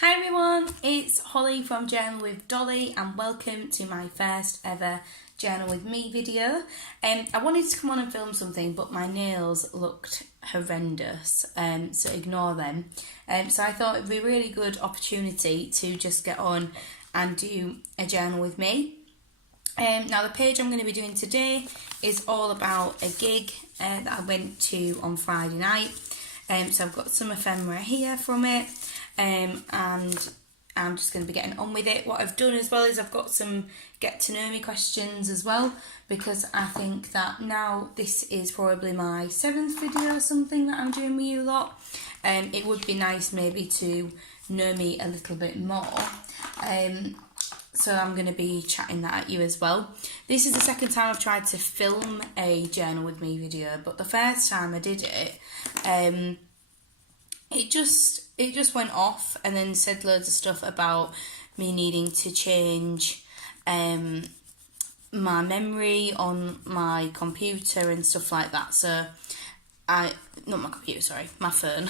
Hi everyone, it's Holly from Journal with Dolly and welcome to my first ever Journal with Me video. I wanted to come on and film something but my nails looked horrendous, so ignore them. So I thought it would be a really good opportunity to just get on and do a journal with me. Now the page I'm going to be doing today is all about a gig that I went to on Friday night. So I've got some ephemera here from it. And I'm just going to be getting on with it. What I've done as well is I've got some get to know me questions as well, because I think that now this is probably my 7th video or something that I'm doing with you lot. It would be nice maybe to know me a little bit more. So I'm going to be chatting that at you as well. This is the second time I've tried to film a journal with me video, but the first time I did it, it just went off and then said loads of stuff about me needing to change my memory on my computer and stuff like that. So not my computer, sorry, my phone.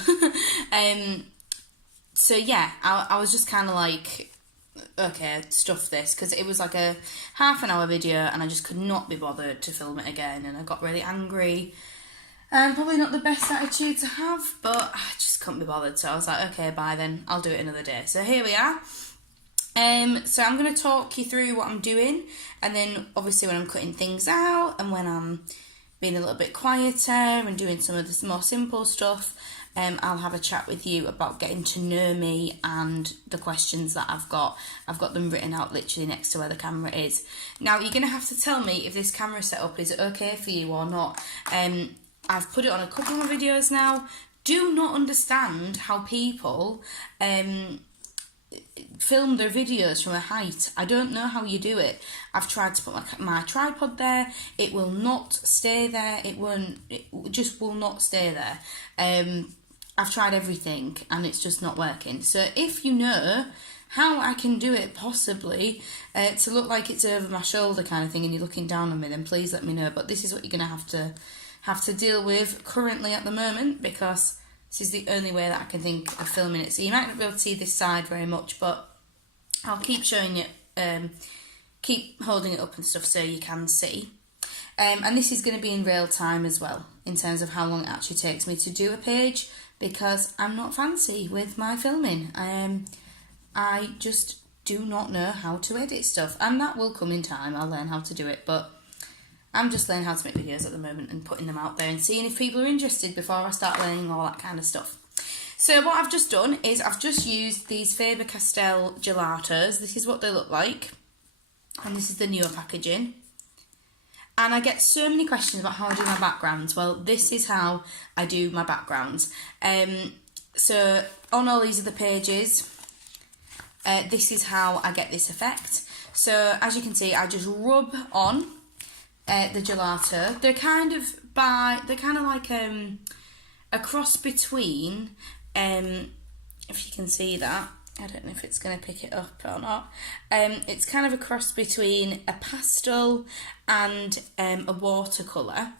So yeah, I was just kind of like, okay, stuff this, because it was like a half an hour video and I just could not be bothered to film it again, and I got really angry. Probably not the best attitude to have, but I just couldn't be bothered. So I was like, okay, bye then. I'll do it another day. So here we are. So I'm going to talk you through what I'm doing. And then obviously when I'm cutting things out and when I'm being a little bit quieter and doing some of the more simple stuff, I'll have a chat with you about getting to know me and the questions that I've got. I've got them written out literally next to where the camera is. Now, you're going to have to tell me if this camera setup is okay for you or not. I've put it on a couple of my videos now. Do not understand how people film their videos from a height. I don't know how you do it. I've tried to put my tripod there. It will not stay there. It just will not stay there. I've tried everything and it's just not working. So if you know how I can do it possibly to look like it's over my shoulder kind of thing and you're looking down on me, then please let me know. But this is what you're going to have to deal with currently at the moment, because this is the only way that I can think of filming it. So you might not be able to see this side very much, but I'll keep showing it, keep holding it up and stuff so you can see. And this is going to be in real time as well, in terms of how long it actually takes me to do a page, because I'm not fancy with my filming. I just do not know how to edit stuff, and that will come in time. I'll learn how to do it, but I'm just learning how to make videos at the moment and putting them out there and seeing if people are interested before I start learning all that kind of stuff. So what I've just done is I've just used these Faber-Castell gelatos. This is what they look like. And this is the newer packaging. And I get so many questions about how I do my backgrounds. Well, this is how I do my backgrounds. So on all these other pages, this is how I get this effect. So as you can see, I just rub on the gelato. They're kind of like a cross between, if you can see that, I don't know if it's going to pick it up or not, it's kind of a cross between a pastel and a watercolour,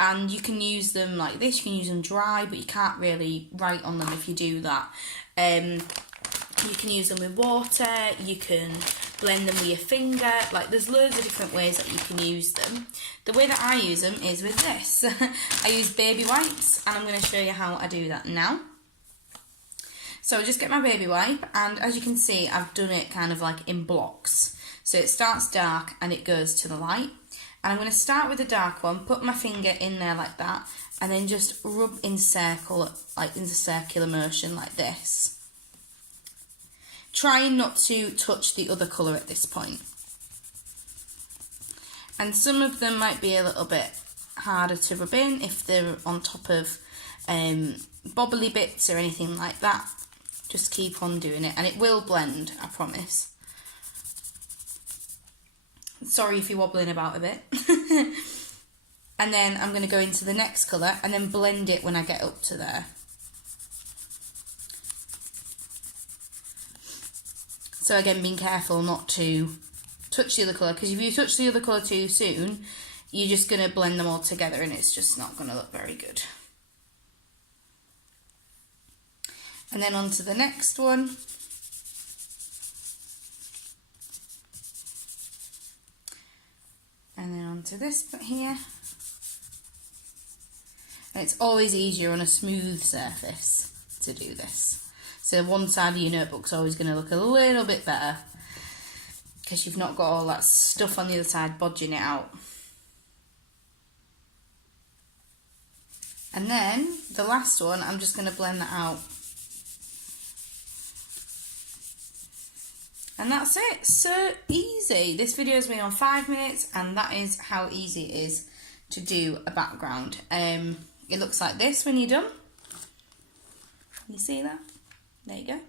and you can use them like this, you can use them dry, but you can't really write on them if you do that. You can use them with water, you can blend them with your finger, like there's loads of different ways that you can use them. The way that I use them is with this. I use baby wipes, and I'm going to show you how I do that now. So I just get my baby wipe, and as you can see, I've done it kind of like in blocks. So it starts dark and it goes to the light. And I'm going to start with the dark one, put my finger in there like that, and then just rub in circle, like in the circular motion like this. Trying not to touch the other colour at this point. And some of them might be a little bit harder to rub in if they're on top of bobbly bits or anything like that. Just keep on doing it and it will blend, I promise. Sorry if you're wobbling about a bit. And then I'm going to go into the next colour and then blend it when I get up to there. So again, being careful not to touch the other colour, because if you touch the other colour too soon, you're just going to blend them all together and it's just not going to look very good. And then on to the next one. And then onto this bit here. And it's always easier on a smooth surface to do this. So one side of your notebook's always going to look a little bit better because you've not got all that stuff on the other side bodging it out. And then the last one, I'm just going to blend that out. And that's it. So easy. This video has been on 5 minutes, and that is how easy it is to do a background. It looks like this when you're done. You see that? There you go.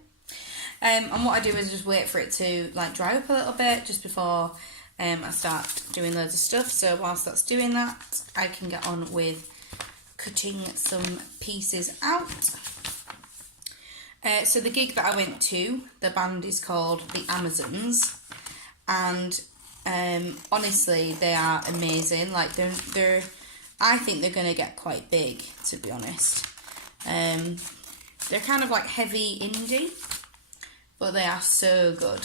And what I do is just wait for it to like dry up a little bit just before I start doing loads of stuff. So whilst that's doing that, I can get on with cutting some pieces out. So the gig that I went to, the band is called the Amazons, and honestly they are amazing. Like they're I think they're gonna get quite big, to be honest. They're kind of like heavy indie, but they are so good.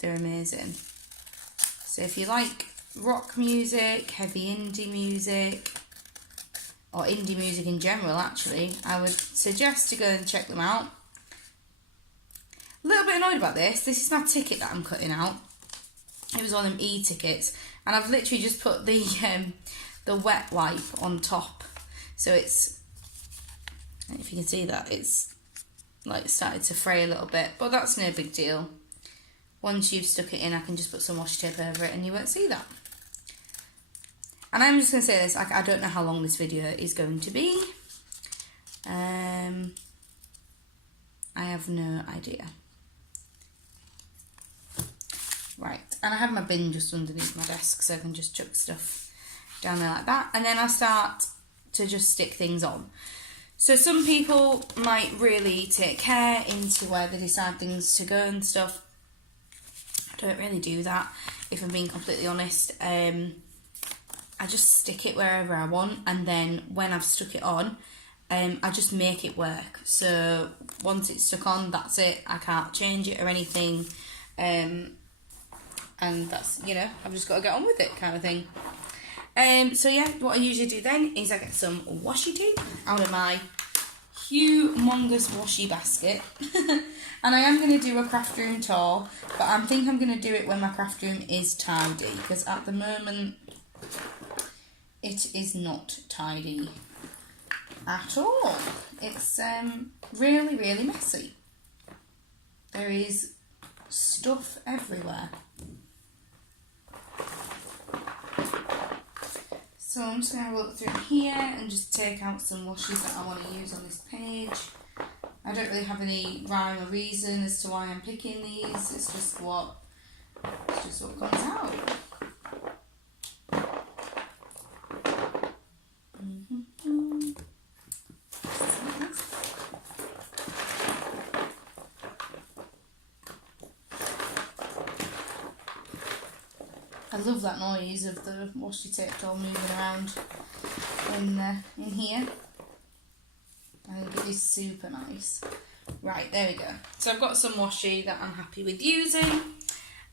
They're amazing. So if you like rock music, heavy indie music, or indie music in general, actually, I would suggest to go and check them out. A little bit annoyed about this. This is my ticket that I'm cutting out. It was one of them e-tickets, and I've literally just put the wet wipe on top. So it's, if you can see that, it's like started to fray a little bit, but that's no big deal. Once you've stuck it in, I can just put some washi tape over it and you won't see that. And I'm just going to say this, I don't know how long this video is going to be. I have no idea. Right, and I have my bin just underneath my desk, so I can just chuck stuff down there like that. And then I'll start to just stick things on. So some people might really take care into where they decide things to go and stuff. I don't really do that, if I'm being completely honest. I just stick it wherever I want, and then when I've stuck it on, I just make it work. So once it's stuck on, that's it. I can't change it or anything. And that's, you know, I've just got to get on with it kind of thing. So yeah, what I usually do then is I get some washi tape out of my humongous washi basket. And I am going to do a craft room tour, but I think I'm going to do it when my craft room is tidy, because at the moment it is not tidy at all. It's really, really messy. There is stuff everywhere. So I'm just going to have a look through here and just take out some washes that I want to use on this page. I don't really have any rhyme or reason as to why I'm picking these. It's just what comes out. I love that noise of the washi tape all moving around in here. I think it is super nice. Right, there we go. So I've got some washi that I'm happy with using.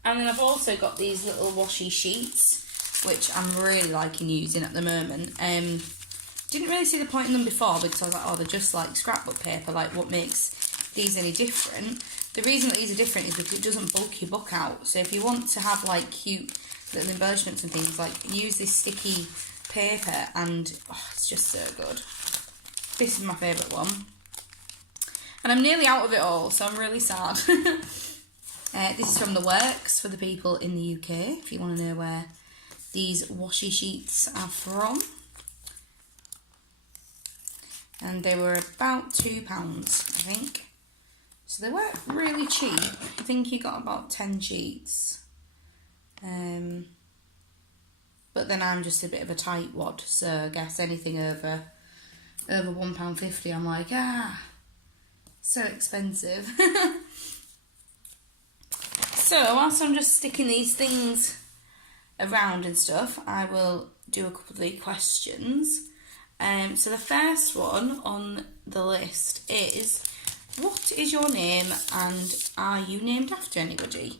And then I've also got these little washi sheets, which I'm really liking using at the moment. Didn't really see the point in them before, because I was like, oh, they're just like scrapbook paper, like what makes these any different? The reason that these are different is because it doesn't bulk your book out. So if you want to have like cute little embellishments and things, like use this sticky paper, and it's just so good. This is my favourite one. And I'm nearly out of it all, so I'm really sad. This is from The Works, for the people in the UK, if you want to know where these washi sheets are from. And they were about £2, I think. So they weren't really cheap. I think you got about 10 sheets. But then I'm just a bit of a tightwad, so I guess anything over £1.50, I'm like, so expensive. So whilst I'm just sticking these things around and stuff, I will do a couple of the questions. So the first one on the list is, what is your name and are you named after anybody?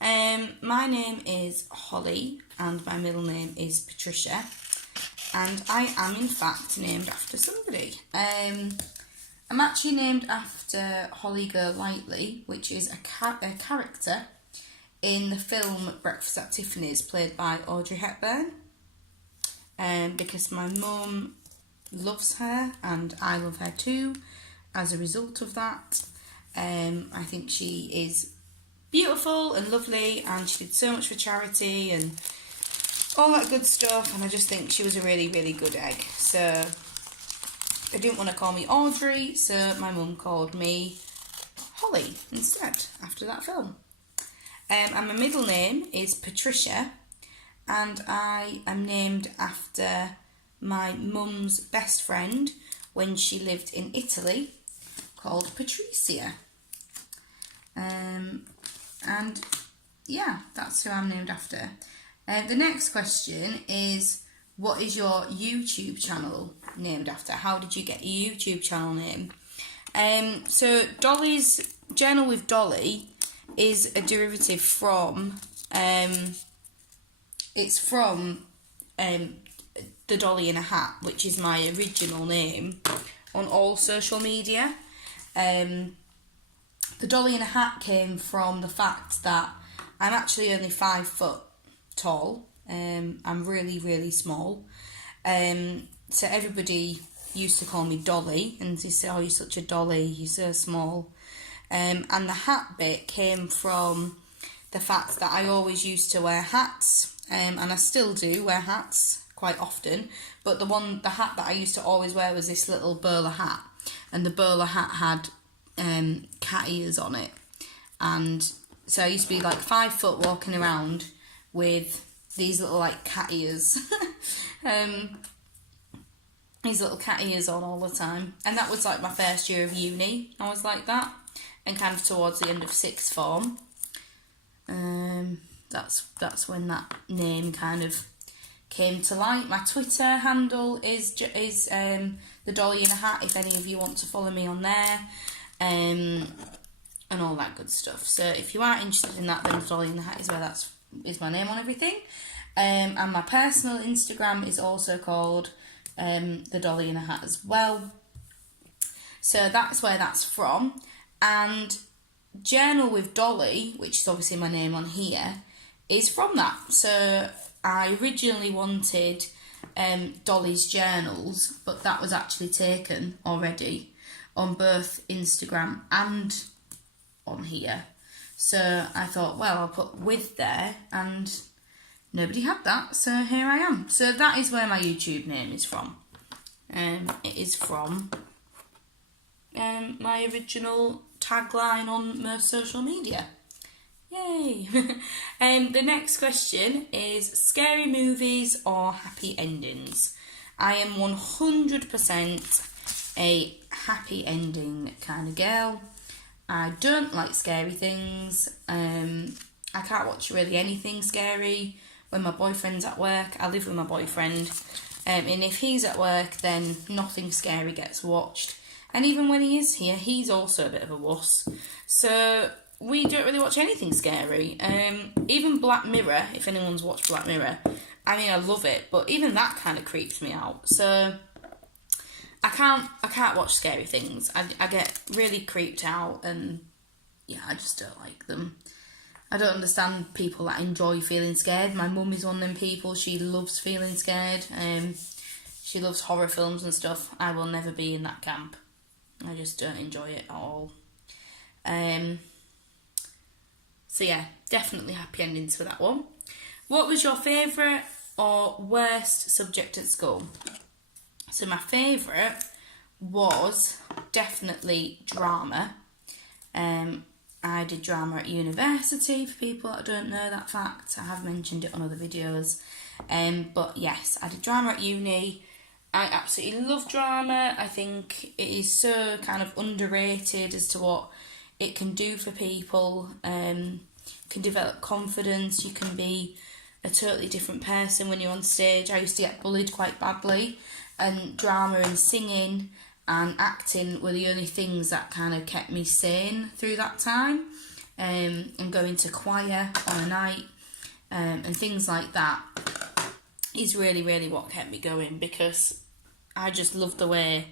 My name is Holly and my middle name is Patricia, and I am in fact named after somebody. I'm actually named after Holly Golightly, which is a character in the film Breakfast at Tiffany's, played by Audrey Hepburn. Because my mum loves her and I love her too as a result of that. I think she is beautiful and lovely, and she did so much for charity and all that good stuff, and I just think she was a really, really good egg. So they didn't want to call me Audrey, so my mum called me Holly instead after that film. And my middle name is Patricia, and I am named after my mum's best friend when she lived in Italy, called Patricia. And yeah, that's who I'm named after. The next question is, what is your YouTube channel named after? How did you get your YouTube channel name? So Dolly's Journal with Dolly is a derivative from, it's from the Dolly in a Hat, which is my original name on all social media. The Dolly in a Hat came from the fact that I'm actually only 5 foot tall. I'm really, really small. So everybody used to call me Dolly, and they say, "Oh, you're such a dolly, you're so small." And the hat bit came from the fact that I always used to wear hats, and I still do wear hats quite often. But the hat that I used to always wear was this little bowler hat, and the bowler hat had cat ears on it, and so I used to be like 5 foot walking around with these little like cat ears, these little cat ears on all the time. And that was like my first year of uni, I was like that, and kind of towards the end of sixth form. That's when that name kind of came to light. My Twitter handle is the Dolly in a Hat, if any of you want to follow me on there. And all that good stuff. So if you are interested in that, then the Dolly in the Hat is my name on everything. And my personal Instagram is also called the Dolly in a Hat as well. So that's where that's from. And Journal with Dolly, which is obviously my name on here, is from that. So I originally wanted Dolly's Journals, but that was actually taken already on both Instagram and on here. So I thought, well, I'll put with there, and nobody had that, so here I am. So that is where my YouTube name is from. It is from my original tagline on most social media. Yay! The next question is, scary movies or happy endings? I am 100% a happy ending kind of girl. I don't like scary things. I can't watch really anything scary when my boyfriend's at work. I live with my boyfriend, and if he's at work, then nothing scary gets watched. And even when he is here, he's also a bit of a wuss. So we don't really watch anything scary. Even Black Mirror, if anyone's watched Black Mirror, I mean, I love it, but even that kind of creeps me out. So I can't watch scary things. I get really creeped out, and yeah, I just don't like them. I don't understand people that enjoy feeling scared. My mum is one of them people. She loves feeling scared. She loves horror films and stuff. I will never be in that camp. I just don't enjoy it at all. So yeah, definitely happy endings for that one. What was your favourite or worst subject at school? So my favourite was definitely drama. I did drama at university, for people that don't know that fact. I have mentioned it on other videos. But yes, I did drama at uni. I absolutely love drama. I think it is so kind of underrated as to what it can do for people. Can develop confidence. You can be a totally different person when you're on stage. I used to get bullied quite badly, and drama and singing and acting were the only things that kind of kept me sane through that time. and going to choir on a night and things like that is really, really what kept me going, because I just love the way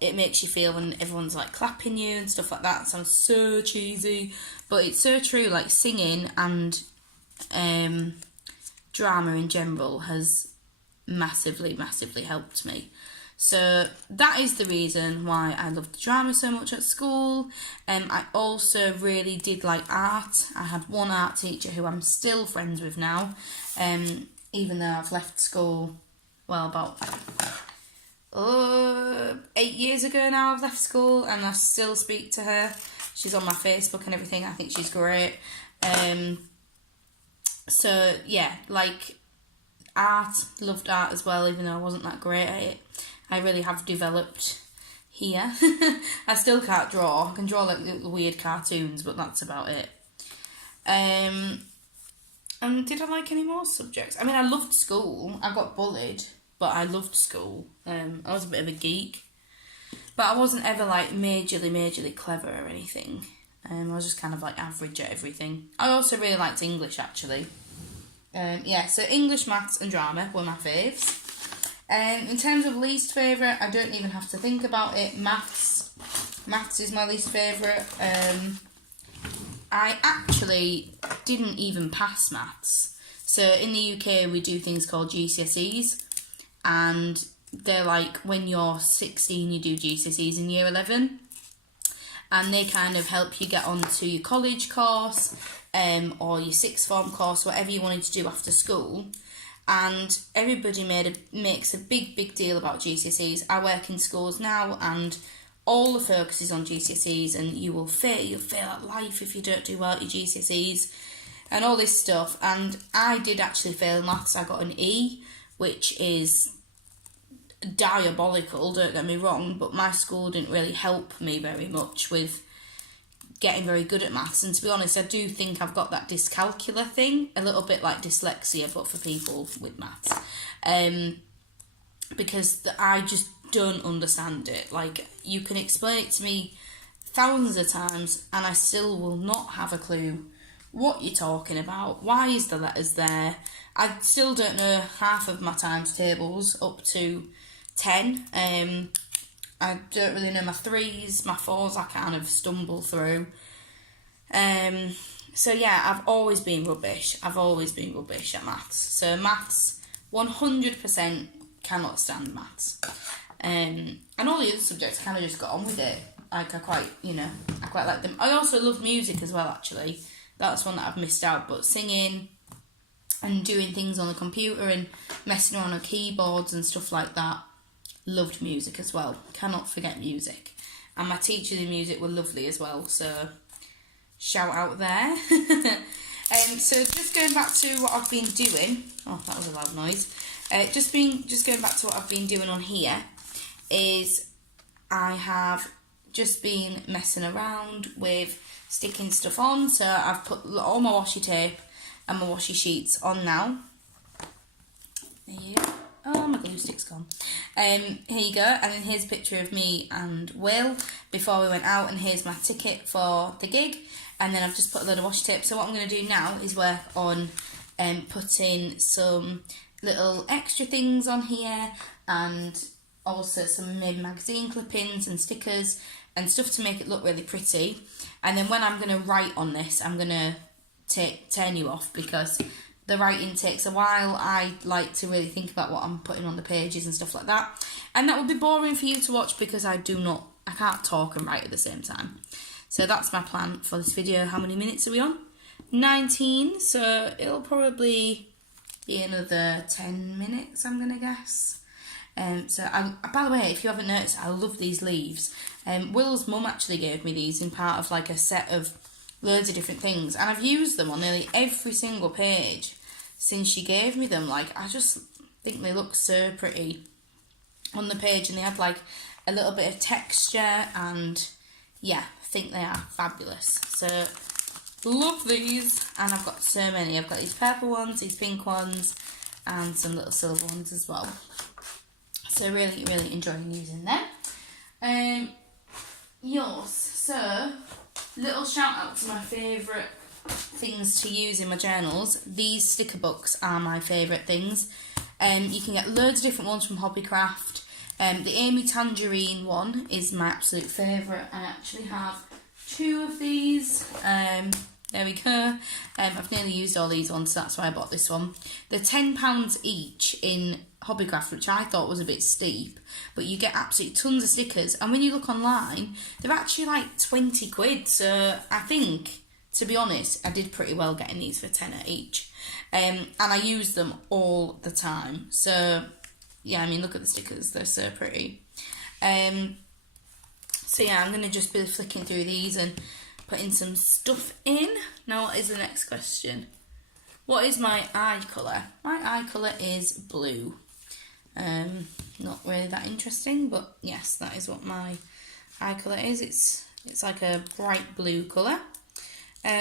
it makes you feel when everyone's like clapping you and stuff like that. It sounds so cheesy, but it's so true. Like singing and drama in general has massively helped me. So that is the reason why I loved drama so much at school. I also really did like art. I had one art teacher who I'm still friends with now, even though I've left school, well, about 8 years ago now I've left school, and I still speak to her. She's on my Facebook and everything. I think she's great. So yeah, like art, loved art as well, even though I wasn't that great at it. I really have developed here. I still can't draw. I can draw like little weird cartoons, but that's about it. And did I like any more subjects? I mean, I loved school. I got bullied, but I loved school. I was a bit of a geek, but I wasn't ever like majorly clever or anything. I was just kind of like average at everything. I also really liked English, actually. So English, maths and drama were my faves. In terms of least favourite, I don't even have to think about it. Maths is my least favourite. I actually didn't even pass maths. So in the UK we do things called GCSEs, and they're like when you're 16 you do GCSEs in year 11, and they kind of help you get onto your college course or your sixth form course, whatever you wanted to do after school. And everybody makes a big deal about GCSEs. I work in schools now, and all the focus is on GCSEs, and you'll fail at life if you don't do well at your GCSEs and all this stuff. And I did actually fail maths. I got an E, which is diabolical, don't get me wrong, but my school didn't really help me very much with getting very good at maths. And to be honest, I do think I've got that dyscalculia thing, a little bit like dyslexia, but for people with maths, because I just don't understand it. Like, you can explain it to me thousands of times and I still will not have a clue what you're talking about. Why is the letters there? I still don't know half of my times tables up to 10. I don't really know my 3s, my 4s I kind of stumble through. So yeah, I've always been rubbish at maths. So maths, 100% cannot stand maths. And all the other subjects I kind of just got on with it. Like I quite like them. I also love music as well, actually. That's one that I've missed out, but singing and doing things on the computer and messing around on keyboards and stuff like that. Loved music as well. Cannot forget music. And my teachers in music were lovely as well, so shout out there. So just going back to what I've been doing. Oh, that was a loud noise. Just going back to what I've been doing on here is I have just been messing around with sticking stuff on. So I've put all my washi tape and my washi sheets on now. There you go. Oh, my glue stick's gone. Here you go. And then here's a picture of me and Will before we went out. And here's my ticket for the gig. And then I've just put a load of washi tape. So what I'm going to do now is work on putting some little extra things on here. And also some magazine clippings and stickers and stuff to make it look really pretty. And then when I'm going to write on this, I'm going to turn you off because the writing takes a while. I like to really think about what I'm putting on the pages and stuff like that. And that would be boring for you to watch because I can't talk and write at the same time. So that's my plan for this video. How many minutes are we on? 19. So it'll probably be another 10 minutes, I'm going to guess. By the way, if you haven't noticed, I love these leaves. Will's mum actually gave me these in part of like a set of loads of different things, and I've used them on nearly every single page since she gave me them. Like, I just think they look so pretty on the page, and they have like a little bit of texture, and yeah, I think they are fabulous. So love these, and I've got so many. I've got these purple ones, these pink ones, and some little silver ones as well. So really enjoying using them. Yours. So little shout out to my favourite things to use in my journals. These sticker books are my favourite things. You can get loads of different ones from Hobbycraft. The Amy Tangerine one is my absolute favourite. I actually have 2 of these. There we go. I've nearly used all these ones, so that's why I bought this one. They're £10 each in Hobbycraft, which I thought was a bit steep, but you get absolutely tons of stickers, and when you look online, they're actually like 20 quid, so I think, to be honest, I did pretty well getting these for tenner each. And I use them all the time, so yeah, I mean, look at the stickers, they're so pretty. So yeah, I'm going to just be flicking through these and putting some stuff in. Now, what is the next question? What is my eye colour? My eye colour is blue. Not really that interesting, but yes, that is what my eye colour is. It's like a bright blue colour.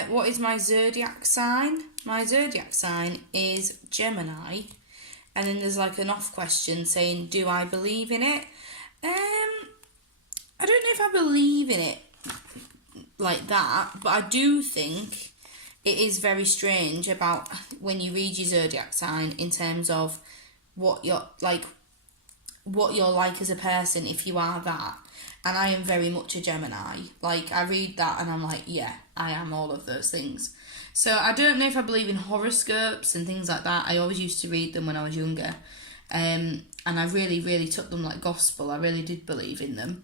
What is my zodiac sign? My zodiac sign is Gemini. And then there's like an off question saying, do I believe in it? I don't know if I believe in it like that, but I do think it is very strange about when you read your zodiac sign in terms of what you're like as a person if you are that. And I am very much a Gemini. Like, I read that and I'm like, yeah, I am all of those things. So I don't know if I believe in horoscopes and things like that. I always used to read them when I was younger. And I really, really took them like gospel. I really did believe in them.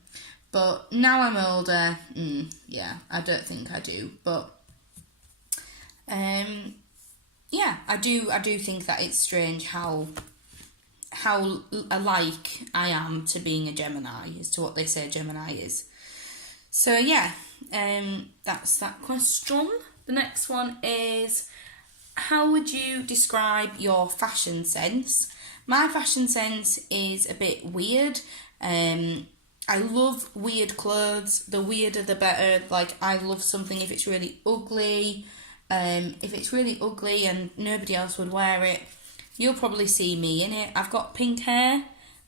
But now I'm older, yeah, I don't think I do. But, yeah, I do think that it's strange how alike I am to being a Gemini as to what they say Gemini is. So, yeah, that's that question. The next one is, how would you describe your fashion sense? My fashion sense is a bit weird. I love weird clothes. The weirder the better. Like, I love something if it's really ugly. If it's really ugly and nobody else would wear it, you'll probably see me in it. I've got pink hair.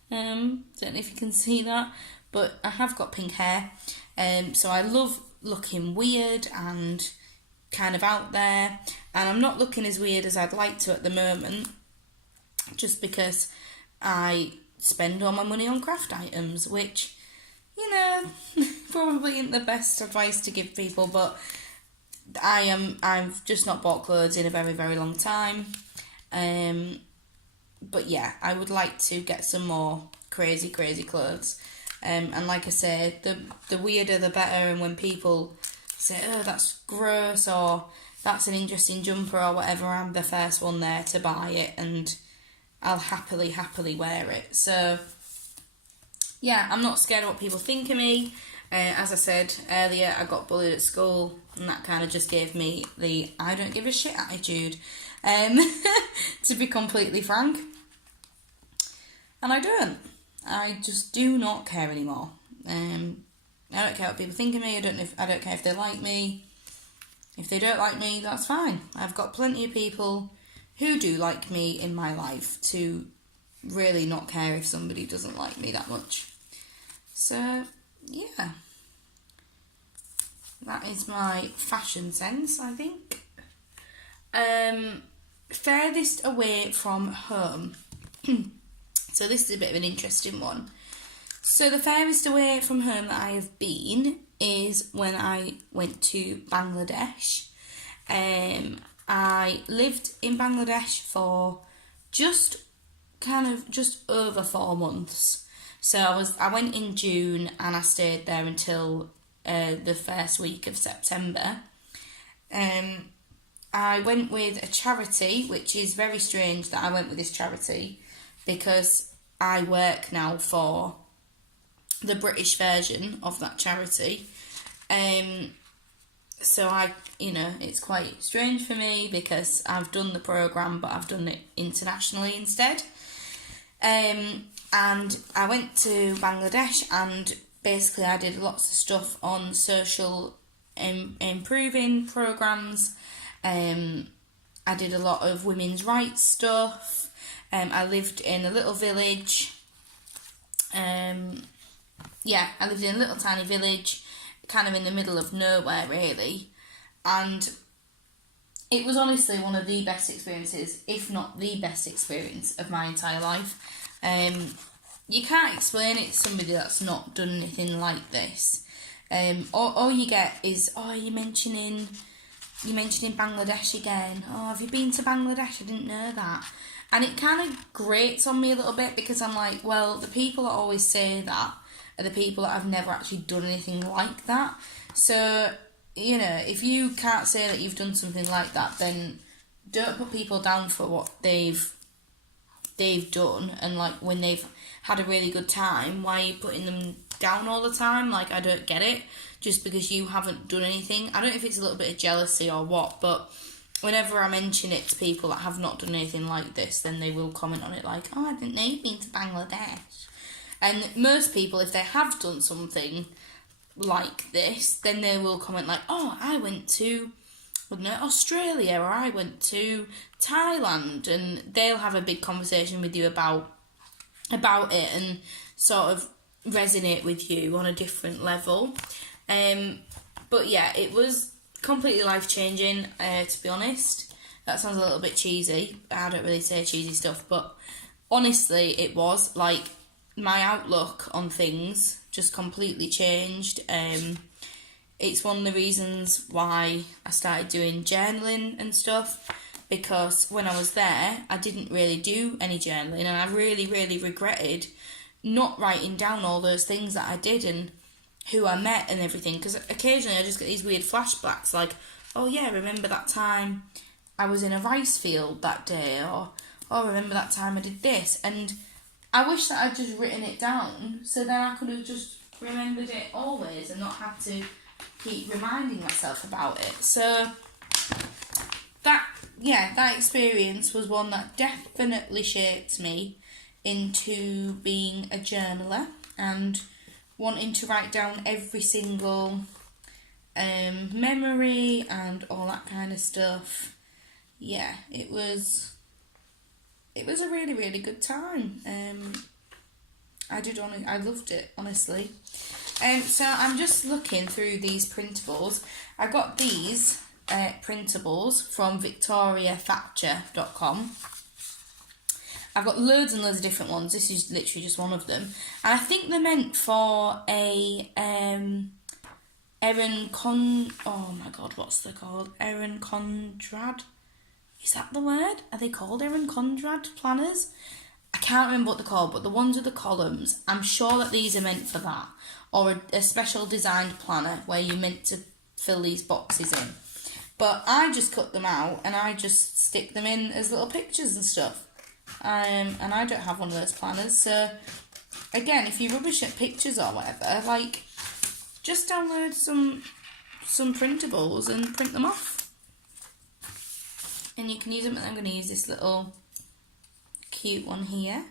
Don't know if you can see that, but I have got pink hair. So I love looking weird and kind of out there. And I'm not looking as weird as I'd like to at the moment, just because I spend all my money on craft items, which, you know, probably isn't the best advice to give people, but I've just not bought clothes in a very, very long time. But yeah, I would like to get some more crazy clothes. And like I said, the weirder the better, and when people say, oh, that's gross, or that's an interesting jumper or whatever, I'm the first one there to buy it, and I'll happily wear it. So yeah, I'm not scared of what people think of me. As I said earlier, I got bullied at school, and that kind of just gave me the I don't give a shit attitude, to be completely frank. And I don't. I just do not care anymore. I don't care what people think of me. I don't care if they like me. If they don't like me, that's fine. I've got plenty of people who do like me in my life to really not care if somebody doesn't like me that much. So, yeah. That is my fashion sense, I think. Furthest away from home. So this is a bit of an interesting one. So the furthest away from home that I have been is when I went to Bangladesh. I lived in Bangladesh for just over 4 months. So I went in June and I stayed there until the first week of September. I went with a charity, which is very strange that I went with this charity, because I work now for the British version of that charity. So it's quite strange for me because I've done the programme, but I've done it internationally instead. And I went to Bangladesh, and basically I did lots of stuff on social improving programmes. I did a lot of women's rights stuff. I lived in a little village. I lived in a little tiny village. kind of in the middle of nowhere, really. And it was honestly one of the best experiences, if not the best experience of my entire life. You can't explain it to somebody that's not done anything like this. All you get is, oh, you're mentioning Bangladesh again. Oh, have you been to Bangladesh? I didn't know that. And it kind of grates on me a little bit, because I'm like, well, the people that always say that are the people that have never actually done anything like that. So, you know, if you can't say that you've done something like that, then don't put people down for what they've done, and like when they've had a really good time, why are you putting them down all the time? Like, I don't get it. Just because you haven't done anything. I don't know if it's a little bit of jealousy or what, but whenever I mention it to people that have not done anything like this, then they will comment on it like, oh, I didn't know you'd been to Bangladesh. And most people, if they have done something like this, then they will comment like, oh, I went to, I don't know, Australia, or I went to Thailand, and they'll have a big conversation with you about it and sort of resonate with you on a different level. But yeah, it was completely life-changing, to be honest. That sounds a little bit cheesy. I don't really say cheesy stuff, but honestly, it was. Like, my outlook on things just completely changed. It's one of the reasons why I started doing journaling and stuff, because when I was there, I didn't really do any journaling, and I really, really regretted not writing down all those things that I did and who I met and everything, because occasionally I just get these weird flashbacks like, oh yeah, remember that time I was in a rice field that day, or oh, remember that time I did this. And I wish that I'd just written it down, so then I could have just remembered it always and not have to keep reminding myself about it. So that experience was one that definitely shaped me into being a journaler and wanting to write down every single memory and all that kind of stuff. Yeah, it was a really, really good time. I loved it, honestly. So I'm just looking through these printables. I got these printables from victoriathatcher.com. I've got loads and loads of different ones. This is literally just one of them. And I think they're meant for a oh my god, what's they called? Erin Conrad? Is that the word? Are they called Erin Conrad planners? I can't remember what they're called, but the ones with the columns, I'm sure that these are meant for that. Or a special designed planner where you're meant to fill these boxes in. But I just cut them out and I just stick them in as little pictures and stuff. And I don't have one of those planners, so again, if you're rubbish at pictures or whatever, like, just download some printables and print them off, and you can use them. And I'm going to use this little cute one here.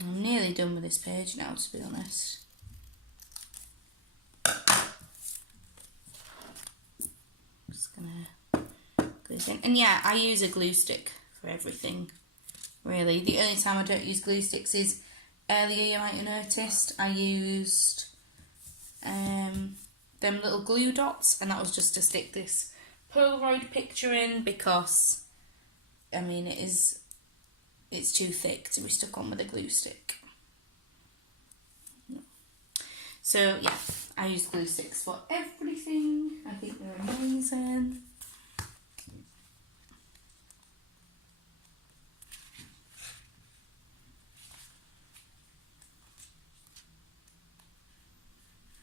I'm nearly done with this page now, to be honest. And yeah, I use a glue stick for everything, really. The only time I don't use glue sticks is earlier, you might have noticed, I used them little glue dots, and that was just to stick this Polaroid picture in, because, I mean, it's too thick to be stuck on with a glue stick. So yeah, I use glue sticks for everything. I think they're amazing.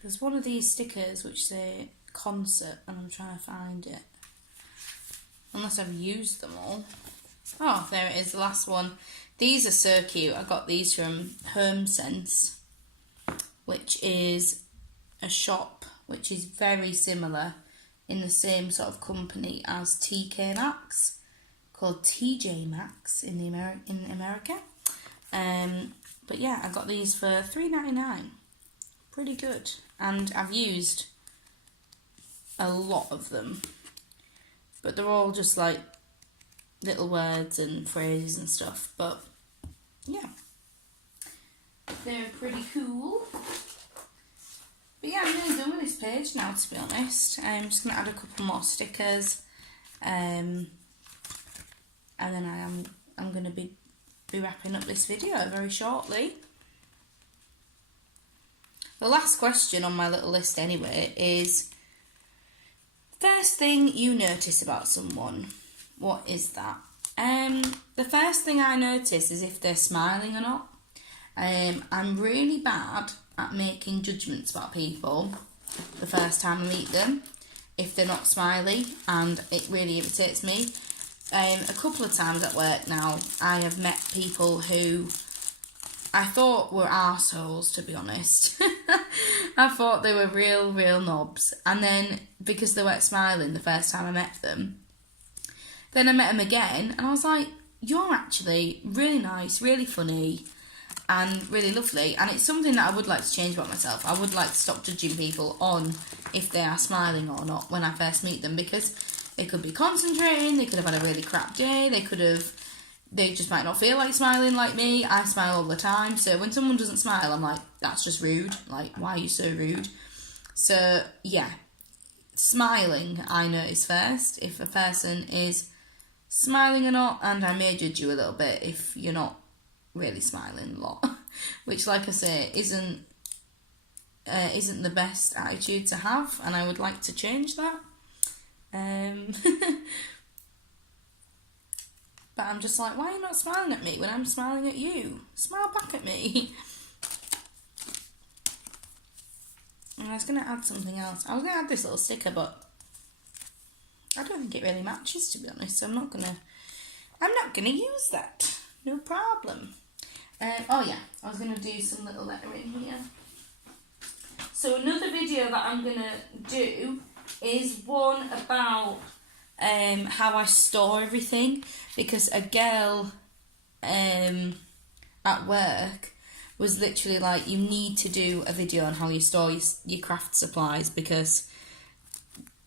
There's one of these stickers which say concert, and I'm trying to find it. Unless I've used them all. Oh, there it is, the last one. These are so cute. I got these from Home Sense, which is a shop which is very similar in the same sort of company as TK Maxx, called TJ Maxx in America. But yeah, I got these for $3.99. Pretty good. And I've used a lot of them, but they're all just like little words and phrases and stuff. But yeah, they're pretty cool. But yeah, I'm nearly done with this page now, to be honest. I'm just going to add a couple more stickers. And then I'm going to be wrapping up this video very shortly. The last question on my little list anyway is, first thing you notice about someone. What is that? The first thing I notice is if they're smiling or not. I'm really bad at making judgments about people the first time I meet them if they're not smiley, and it really irritates me. A couple of times at work now, I have met people who I thought were arseholes, to be honest. I thought they were real knobs. And then, because they weren't smiling the first time I met them, then I met them again, and I was like, you're actually really nice, really funny, and really lovely. And it's something that I would like to change about myself. I would like to stop judging people on if they are smiling or not when I first meet them, because they could be concentrating, they could have had a really crap day, they just might not feel like smiling like me. I smile all the time, so when someone doesn't smile, I'm like, that's just rude. Like, why are you so rude? So, yeah, smiling I notice first, if a person is smiling or not, and I may judge you a little bit if you're not really smiling a lot, which, like I say, isn't the best attitude to have, and I would like to change that. But I'm just like, why are you not smiling at me when I'm smiling at you? Smile back at me. And I was going to add something else. I was going to add this little sticker, but I don't think it really matches, to be honest. So I'm not going to use that. No problem. Oh yeah, I was going to do some little lettering here. So another video that I'm going to do is one about how I store everything, because a girl at work was literally like, you need to do a video on how you store your craft supplies, because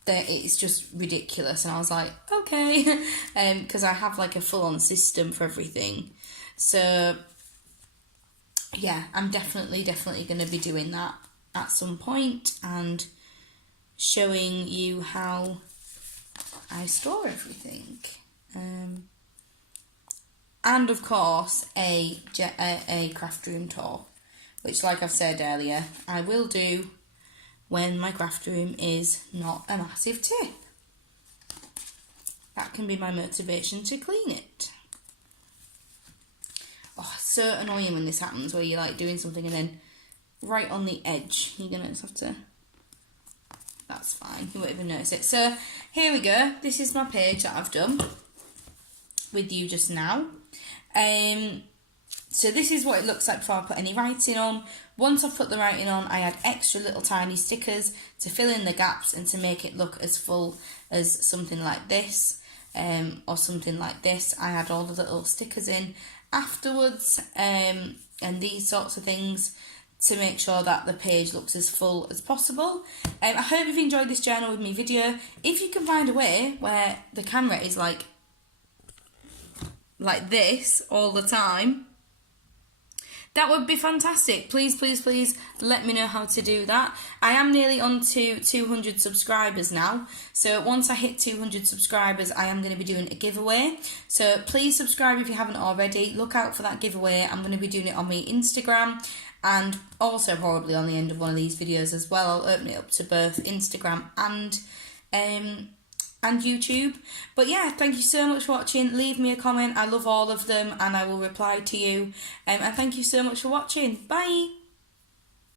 it's just ridiculous. And I was like, okay, because I have like a full-on system for everything. So yeah, I'm definitely going to be doing that at some point and showing you how I store everything. And of course a craft room tour, which, like I've said earlier, I will do when my craft room is not a massive tip. That can be my motivation to clean it. Oh, it's so annoying when this happens, where you're like doing something and then right on the edge, you're gonna just have to... That's fine, you won't even notice it. So here we go. This is my page that I've done with you just now. So this is what it looks like before I put any writing on. Once I've put the writing on, I add extra little tiny stickers to fill in the gaps and to make it look as full as something like this, or something like this. I add all the little stickers in afterwards, and these sorts of things, to make sure that the page looks as full as possible. I hope you've enjoyed this journal with me video. If you can find a way where the camera is like this all the time, that would be fantastic. Please let me know how to do that. I am nearly on to 200 subscribers now. So once I hit 200 subscribers, I am going to be doing a giveaway. So please subscribe if you haven't already. Look out for that giveaway. I'm going to be doing it on my Instagram, and also probably on the end of one of these videos as well. I'll open it up to both Instagram and YouTube. But yeah, thank you so much for watching. Leave me a comment. I love all of them and I will reply to you. And thank you so much for watching. Bye.